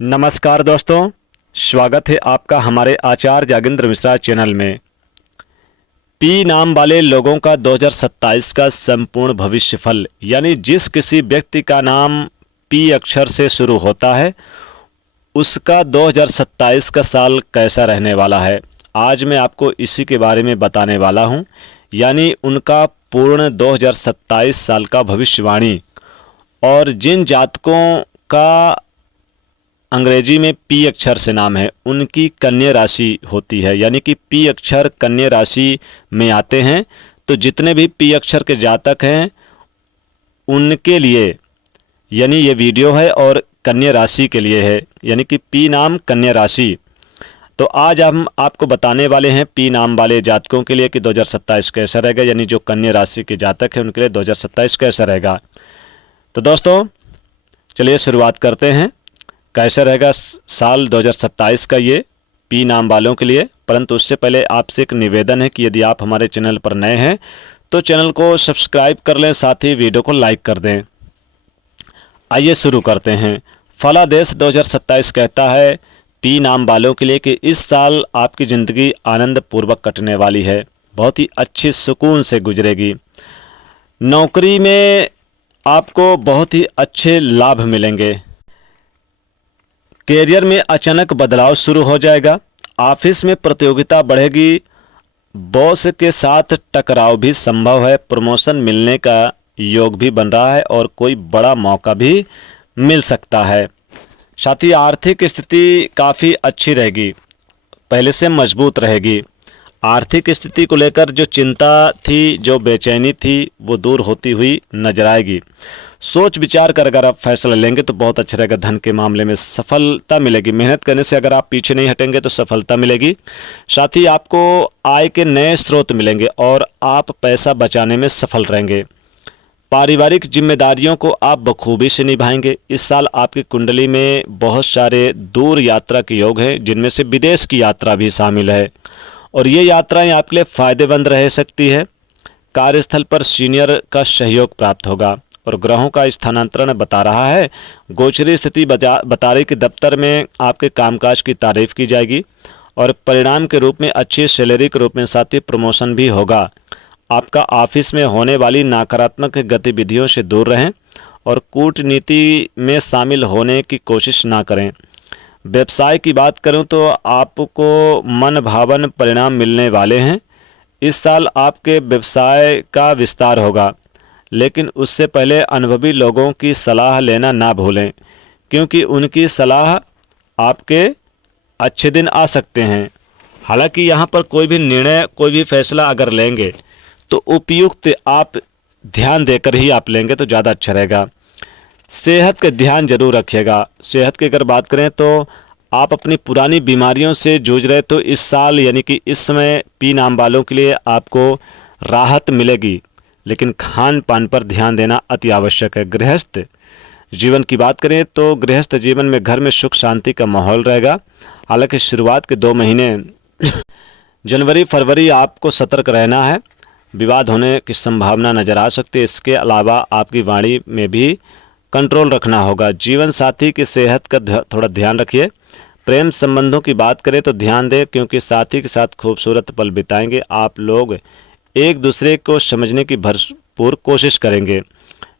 नमस्कार दोस्तों, स्वागत है आपका हमारे आचार्य जागेंद्र मिश्रा चैनल में। पी नाम वाले लोगों का 2027 का संपूर्ण भविष्य फल, यानी जिस किसी व्यक्ति का नाम पी अक्षर से शुरू होता है उसका 2027 का साल कैसा रहने वाला है, आज मैं आपको इसी के बारे में बताने वाला हूं। यानी उनका पूर्ण 2027 साल का भविष्यवाणी। और जिन जातकों का अंग्रेजी में पी अक्षर से नाम है उनकी कन्या राशि होती है, यानी कि पी अक्षर कन्या राशि में आते हैं। तो जितने भी पी अक्षर के जातक हैं उनके लिए यानी ये वीडियो है और कन्या राशि के लिए है, यानी कि पी नाम कन्या राशि। तो आज हम आपको बताने वाले हैं पी नाम वाले जातकों के लिए कि 2027 कैसा रहेगा, यानी जो कन्या राशि के जातक हैं उनके लिए 2027 कैसा रहेगा। तो दोस्तों चलिए शुरुआत करते हैं, कैसा रहेगा साल 2027 का ये पी नाम वालों के लिए। परंतु उससे पहले आपसे एक निवेदन है कि यदि आप हमारे चैनल पर नए हैं तो चैनल को सब्सक्राइब कर लें, साथ ही वीडियो को लाइक कर दें। आइए शुरू करते हैं। फलादेश 2027 कहता है पी नाम वालों के लिए कि इस साल आपकी ज़िंदगी आनंद पूर्वक कटने वाली है, बहुत ही अच्छी सुकून से गुजरेगी। नौकरी में आपको बहुत ही अच्छे लाभ मिलेंगे। कैरियर में अचानक बदलाव शुरू हो जाएगा। ऑफिस में प्रतियोगिता बढ़ेगी। बॉस के साथ टकराव भी संभव है। प्रमोशन मिलने का योग भी बन रहा है और कोई बड़ा मौका भी मिल सकता है। साथ ही आर्थिक स्थिति काफ़ी अच्छी रहेगी, पहले से मजबूत रहेगी। आर्थिक स्थिति को लेकर जो चिंता थी, जो बेचैनी थी, वो दूर होती हुई नजर आएगी। सोच विचार कर अगर आप फैसला लेंगे तो बहुत अच्छा रहेगा। धन के मामले में सफलता मिलेगी। मेहनत करने से अगर आप पीछे नहीं हटेंगे तो सफलता मिलेगी। साथ ही आपको आय के नए स्रोत मिलेंगे और आप पैसा बचाने में सफल रहेंगे। पारिवारिक जिम्मेदारियों को आप बखूबी से निभाएंगे। इस साल आपकी कुंडली में बहुत सारे दूर यात्रा के योग हैं, जिनमें से विदेश की यात्रा भी शामिल है और ये यात्राएं आपके लिए फ़ायदेमंद रह सकती है। कार्यस्थल पर सीनियर का सहयोग प्राप्त होगा और ग्रहों का स्थानांतरण बता रहा है, गोचरी स्थिति बता रही कि दफ्तर में आपके कामकाज की तारीफ की जाएगी और परिणाम के रूप में अच्छी सैलरी के रूप में साथ ही प्रमोशन भी होगा। आपका ऑफिस में होने वाली नकारात्मक गतिविधियों से दूर रहें और कूटनीति में शामिल होने की कोशिश ना करें। व्यवसाय की बात करूं तो आपको मन भावन परिणाम मिलने वाले हैं। इस साल आपके व्यवसाय का विस्तार होगा, लेकिन उससे पहले अनुभवी लोगों की सलाह लेना ना भूलें, क्योंकि उनकी सलाह आपके अच्छे दिन आ सकते हैं। हालांकि यहाँ पर कोई भी निर्णय, कोई भी फैसला अगर लेंगे तो उपयुक्त आप ध्यान देकर ही आप लेंगे तो ज़्यादा अच्छा रहेगा। सेहत का ध्यान जरूर रखिएगा। सेहत की अगर बात करें तो आप अपनी पुरानी बीमारियों से जूझ रहे तो इस साल यानी कि इस समय पी नाम वालों के लिए आपको राहत मिलेगी, लेकिन खान पान पर ध्यान देना अति आवश्यक है। गृहस्थ जीवन की बात करें तो गृहस्थ जीवन में घर में सुख शांति का माहौल रहेगा। हालांकि शुरुआत के 2 महीने जनवरी फरवरी आपको सतर्क रहना है, विवाद होने की संभावना नजर आ सकती है। इसके अलावा आपकी वाणी में भी कंट्रोल रखना होगा। जीवन साथी की सेहत का थोड़ा ध्यान रखिए। प्रेम संबंधों की बात करें तो ध्यान दें, क्योंकि साथी के साथ खूबसूरत पल बिताएंगे। आप लोग एक दूसरे को समझने की भरपूर कोशिश करेंगे।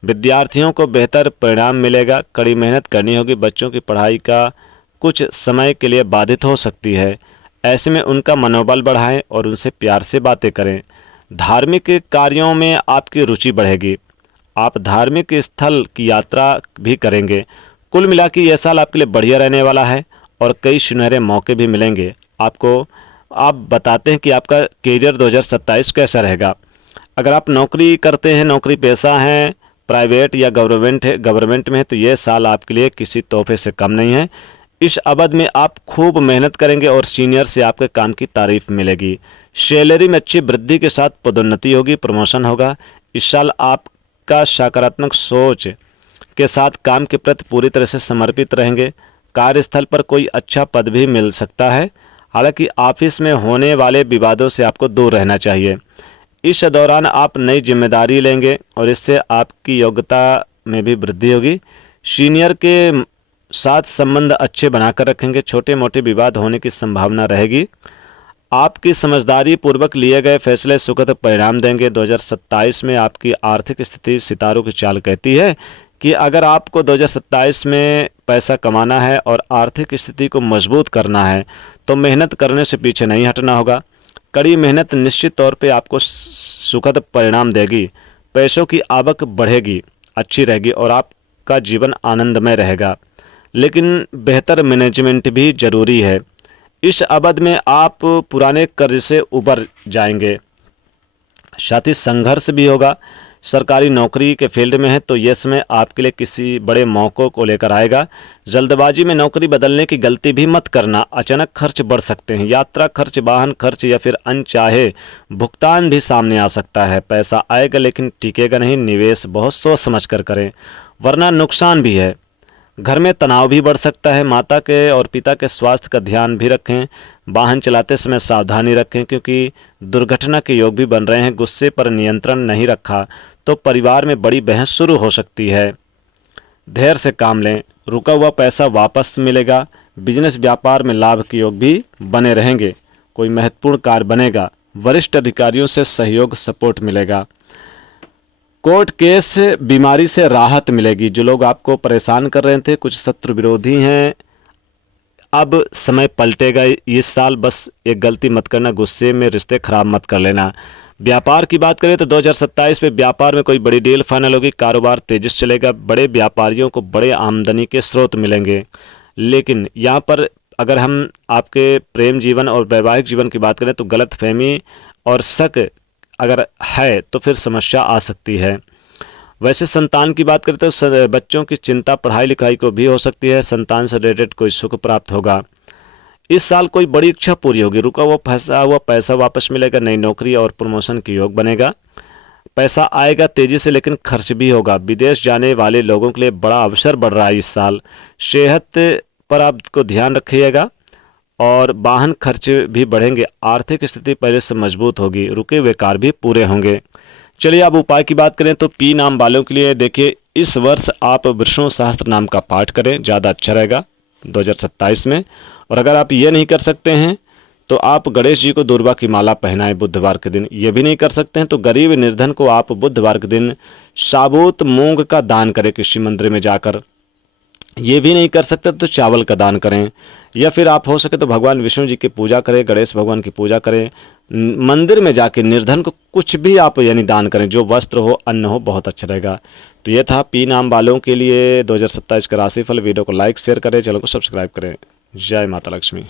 विद्यार्थियों को बेहतर परिणाम मिलेगा। कड़ी मेहनत करनी होगी। बच्चों की पढ़ाई का कुछ समय के लिए बाधित हो सकती है। ऐसे में उनका मनोबल बढ़ाएं और उनसे प्यार से बातें करें। धार्मिक कार्यों में आपकी रुचि बढ़ेगी। आप धार्मिक स्थल की यात्रा भी करेंगे। कुल मिला के यह साल आपके लिए बढ़िया रहने वाला है और कई सुनहरे मौके भी मिलेंगे आपको। आप बताते हैं कि आपका कैरियर 2027 कैसा रहेगा। अगर आप नौकरी करते हैं, नौकरी पेशा हैं, प्राइवेट या गवर्नमेंट में है तो यह साल आपके लिए किसी तोहफे से कम नहीं है। इस अवधि में आप खूब मेहनत करेंगे और सीनियर से आपके काम की तारीफ मिलेगी। सैलरी में अच्छी वृद्धि के साथ पदोन्नति होगी, प्रमोशन होगा। इस साल आपका सकारात्मक सोच के साथ काम के प्रति पूरी तरह से समर्पित रहेंगे। कार्यस्थल पर कोई अच्छा पद भी मिल सकता है। हालांकि ऑफिस में होने वाले विवादों से आपको दूर रहना चाहिए। इस दौरान आप नई जिम्मेदारी लेंगे और इससे आपकी योग्यता में भी वृद्धि होगी। सीनियर के साथ संबंध अच्छे बनाकर रखेंगे। छोटे मोटे विवाद होने की संभावना रहेगी। आपकी समझदारी पूर्वक लिए गए फैसले सुखद परिणाम देंगे। 2027 में आपकी आर्थिक स्थिति, सितारों की चाल कहती है कि अगर आपको 2027 में पैसा कमाना है और आर्थिक स्थिति को मजबूत करना है तो मेहनत करने से पीछे नहीं हटना होगा। कड़ी मेहनत निश्चित तौर पे आपको सुखद परिणाम देगी। पैसों की आवक बढ़ेगी, अच्छी रहेगी और आपका जीवन आनंदमय रहेगा। लेकिन बेहतर मैनेजमेंट भी जरूरी है। इस अवधि में आप पुराने कर्ज से उबर जाएंगे। साथ ही संघर्ष भी होगा। सरकारी नौकरी के फील्ड में है तो यह समय आपके लिए किसी बड़े मौक़ों को लेकर आएगा। जल्दबाजी में नौकरी बदलने की गलती भी मत करना। अचानक खर्च बढ़ सकते हैं। यात्रा खर्च, वाहन खर्च या फिर अनचाहे भुगतान भी सामने आ सकता है। पैसा आएगा लेकिन टिकेगा नहीं। निवेश बहुत सोच समझ कर करें वरना नुकसान भी है। घर में तनाव भी बढ़ सकता है। माता के और पिता के स्वास्थ्य का ध्यान भी रखें। वाहन चलाते समय सावधानी रखें क्योंकि दुर्घटना के योग भी बन रहे हैं। गुस्से पर नियंत्रण नहीं रखा तो परिवार में बड़ी बहस शुरू हो सकती है। धैर्य से काम लें। रुका हुआ पैसा वापस मिलेगा। बिजनेस व्यापार में लाभ के योग भी बने रहेंगे। कोई महत्वपूर्ण कार्य बनेगा। वरिष्ठ अधिकारियों से सहयोग, सपोर्ट मिलेगा। कोर्ट केस, बीमारी से राहत मिलेगी। जो लोग आपको परेशान कर रहे थे, कुछ शत्रु विरोधी हैं, अब समय पलटेगा इस साल। बस एक गलती मत करना, गुस्से में रिश्ते खराब मत कर लेना। व्यापार की बात करें तो 2027 में व्यापार में कोई बड़ी डील फाइनल होगी। कारोबार तेजी से चलेगा। बड़े व्यापारियों को बड़े आमदनी के स्रोत मिलेंगे। लेकिन यहाँ पर अगर हम आपके प्रेम जीवन और वैवाहिक जीवन की बात करें तो गलतफहमी और शक अगर है तो फिर समस्या आ सकती है। वैसे संतान की बात करें तो बच्चों की चिंता पढ़ाई लिखाई को भी हो सकती है। संतान से रिलेटेड कोई सुख प्राप्त होगा। इस साल कोई बड़ी इच्छा पूरी होगी। रुका हुआ फंसा हुआ पैसा वापस मिलेगा। नई नौकरी और प्रमोशन की योग बनेगा। पैसा आएगा तेजी से लेकिन खर्च भी होगा। विदेश जाने वाले लोगों के लिए बड़ा अवसर बढ़ रहा है इस साल। सेहत पर आपको ध्यान रखिएगा और वाहन खर्च भी बढ़ेंगे। आर्थिक स्थिति पहले से मजबूत होगी। रुके हुए कार्य भी पूरे होंगे। चलिए अब उपाय की बात करें तो पी नाम वालों के लिए देखिए, इस वर्ष आप विष्णु सहस्त्र नाम का पाठ करें, ज़्यादा अच्छा रहेगा 2027 में। और अगर आप ये नहीं कर सकते हैं तो आप गणेश जी को दुर्वा की माला पहनाएं बुधवार के दिन। ये भी नहीं कर सकते हैं तो गरीब निर्धन को आप बुधवार के दिन साबुत मूंग का दान करें किसी मंदिर में जाकर। ये भी नहीं कर सकते तो चावल का दान करें। या फिर आप हो सके तो भगवान विष्णु जी की पूजा करें, गणेश भगवान की पूजा करें। मंदिर में जाके निर्धन को कुछ भी आप यानी दान करें, जो वस्त्र हो, अन्न हो, बहुत अच्छा रहेगा। तो ये था पी नाम वालों के लिए 2027 का राशिफल। वीडियो को लाइक शेयर करें, चैनल को सब्सक्राइब करें। जय माता लक्ष्मी।